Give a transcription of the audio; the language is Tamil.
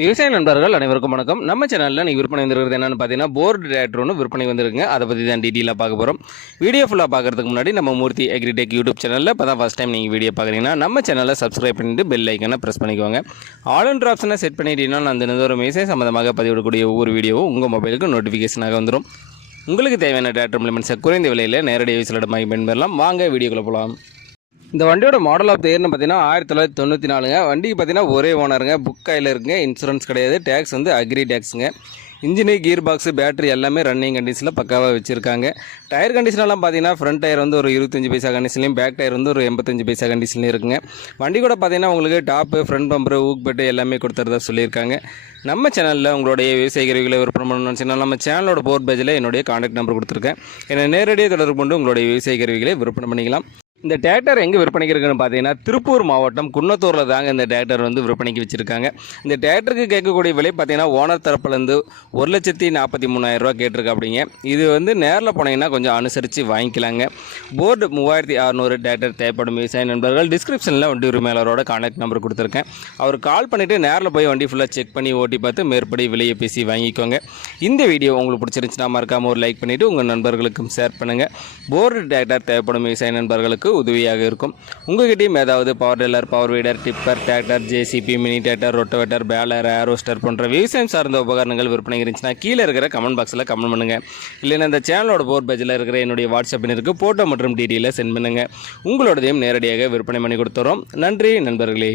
விவசாய நண்பர்கள் அனைவருக்கும் வணக்கம். நம்ம சேனலில் நீங்கள் விற்பனை வந்திருக்கிறது என்னென்னு பார்த்தீங்கன்னா போர்டு டேரக்டர் ஒன்று விற்பனை வந்திருக்குங்க. அதை பற்றி தான் டீட்டெயிலாக பார்க்க போகிறோம் வீடியோ ஃபுல்லாக பார்க்குறதுக்கு முன்னாடி நம்ம மூர்த்தி அக்ரிடெக் யூடியூப் சேனலில் இப்போ தான் ஃபஸ்ட் டைம் நீங்கள் வீடியோ பார்க்குறீங்கன்னா நம்ம சேனலை சப்ஸ்கிரைப் பண்ணிட்டு பெல் ஐக்கனை ப்ரெஸ் பண்ணிக்கோங்க. ஆல் அண்ட் ஆப்ஷனை செட் பண்ணிட்டீங்கன்னா நான் தினந்தோறும் விவசாய சம்மந்தமாக பதிவிடக்கூடிய ஒவ்வொரு வீடியோவும் உங்கள் மொபைலுக்கு நோட்டிஃபிகேஷனாக வந்துடும் உங்களுக்கு தேவையான டேட்டர் இம்ப்ளிமெண்ட்ஸை குறைந்த விலையில் நேரடி விசிலிடமாக பயன்பெறலாம். வாங்க வீடியோக்குள்ளே போகலாம் இந்த வண்டியோட மாடல் ஆஃப் இயர்னு பார்த்தீங்கன்னா ஆயிரத்தி தொள்ளாயிரத்தி தொண்ணூற்றி நாலுங்க. வண்டிக்கு பார்த்தீங்கன்னா ஒரே ஓனருங்க புக் கையில் இருக்குங்க. இன்சூரன்ஸ் கிடையாது. டேக்ஸ் வந்து அக்ரி டேக்ஸுங்க இன்ஜினு கீர் பாக்ஸு பேட்டரி எல்லாமே ரன்னிங் கண்டிஷனில் பக்காவாக வச்சுருக்காங்க. டயர் கண்டிஷனெல்லாம் பார்த்தீங்கன்னா ஃப்ரண்ட் டயர் வந்து ஒரு இருபத்தஞ்சி பைசா கண்டிஷன்லையும் பேக் டயர் வந்து ஒரு எண்பத்தஞ்சு பைசா கண்டிஷன்லையும் இருக்குங்க. வண்டி கூட பார்த்தீங்கன்னா உங்களுக்கு top front bumper hook bed எல்லாமே கொடுத்துறதா சொல்லியிருக்காங்க. நம்ம சேனலில் உங்களுடைய விவசாய கருவிகளை விற்பனை பண்ணணும்னு சொன்னால் நம்ம சேனலோட போர்ட் பேஜில் என்னுடைய காண்டாக்ட் நம்பர் கொடுத்துருக்கேன். என்னை நேரடியாக தொடர்பு கொண்டு உங்களுடைய விவசாய கருவிகளை விற்பனை பண்ணிக்கலாம். இந்த டிராக்டர் எங்கே விற்பனைக்கு இருக்குன்னு பார்த்தீங்கன்னா திருப்பூர் மாவட்டம் குன்னத்தூரில் தாங்க இந்த டிராக்டர் வந்து விற்பனைக்கு வச்சுருக்காங்க. இந்த டிராக்டருக்கு கேட்கக்கூடிய விலை பார்த்தீங்கன்னா ஓனர் தரப்புலேருந்து ஒரு லட்சத்தி நாற்பத்தி மூணாயிரம் ரூபா கேட்டிருக்கு அப்படிங்க இது வந்து நேரில் போனீங்கன்னா கொஞ்சம் அனுசரித்து வாங்கிக்கலாங்க. போர்டு மூவாயிரத்தி அறநூறு டிராக்டர் தேவைப்படும் விவசாய நண்பர்கள் டிஸ்கிரிப்ஷனில் வண்டி உரிமையாளரோட கான்டாக்ட் நம்பர் கொடுத்துருக்கேன். அவர் கால் பண்ணிவிட்டு நேரில் போய் வண்டி ஃபுல்லாக செக் பண்ணி ஓட்டி பார்த்து மேற்படி விலையை பேசி வாங்கிக்கோங்க. இந்த வீடியோ உங்களுக்கு பிடிச்சிருந்துச்சுன்னா மறக்காமல் ஒரு லைக் பண்ணிவிட்டு உங்கள் நண்பர்களுக்கும் ஷேர் பண்ணுங்கள் போர்டு டிராக்டர் தேவைப்படும் விவசாய நண்பர்களுக்கு உதவியாக இருக்கும். உங்ககிட்டயும் ஏதாவது power tiller power weeder tipper tractor JCB mini tractor rotavator baler ஏரோஸ்டர் போன்ற விவசாயம் சார்ந்த உபகரணங்கள் விற்பனை இருந்துச்சுன்னா கீழே இருக்கிற கமெண்ட் பாக்ஸில் கமெண்ட் பண்ணுங்கள் இல்லைன்னா இந்த சேனலோட போர் பேஜில் இருக்கிற என்னுடைய வாட்ஸ்அப் இருக்குது ஃபோட்டோ மற்றும் டீட்டெயிலை சென்ட் பண்ணுங்கள் உங்களோடதையும் நேரடியாக விற்பனை பண்ணி கொடுத்துறோம். நன்றி நண்பர்களே.